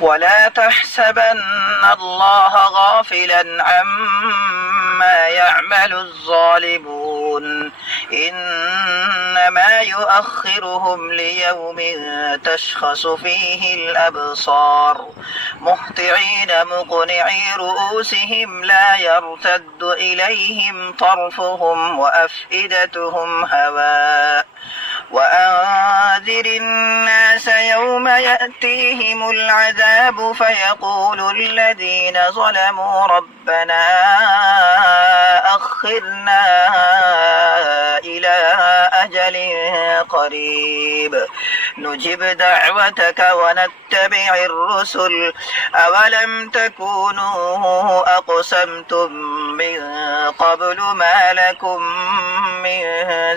ولا تحسبن الله غافلا عما يعمل الظالمون إنما يؤخرهم ليوم تشخص فيه الأبصار مهطعين مقنعي رؤوسهم لا يرتد إليهم طرفهم وأفئدتهم هواء وأنذر الناس يوم يأتيهم العذاب فيقول الذين ظلموا ربنا أخرنا إلى أجل قريب نجب دعوتك ونتبع الرسل أولم تكونوا أقسمتم من قبل ما لكم من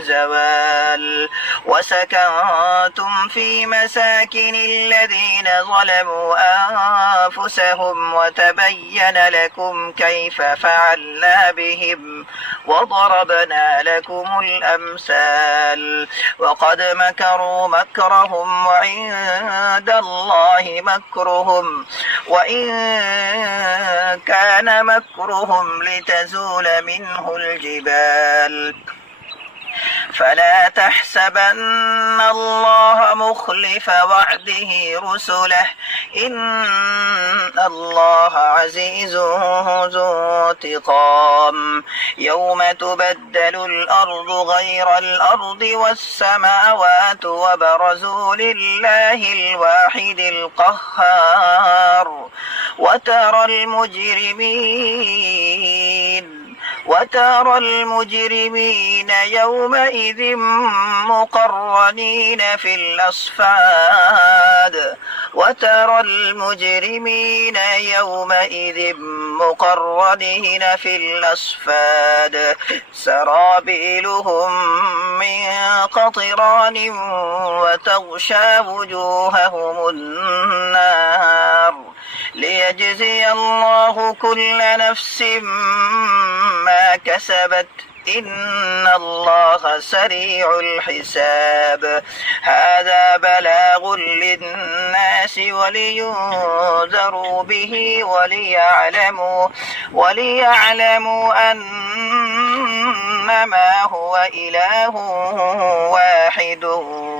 زوال وسكنتم في مساكن الذين ظلموا أنفسهم وتبين لكم كيف فعلنا بهم وضربنا لكم الأمثال وقد مكروا مكرهم وعند الله مكرهم وإن كان مكرهم لتزول منه الجبال فلا تحسبن الله مخلف وعده رسله إن الله عزيز ذو انتقام يوم تبدل الأرض غير الأرض والسماوات وبرزوا لله الواحد القهار وترى المجرمين يومئذ مقرنين في الأصفاد سرابيلهم من قطران وتغشى وجوههم النار ليجزي الله كل نفس ما كسبت إن الله سريع الحساب هذا بلاغ للناس ولينذروا به وليعلموا أنما هو إله واحد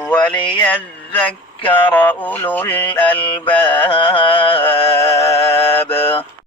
وليذكر أولو الألباب.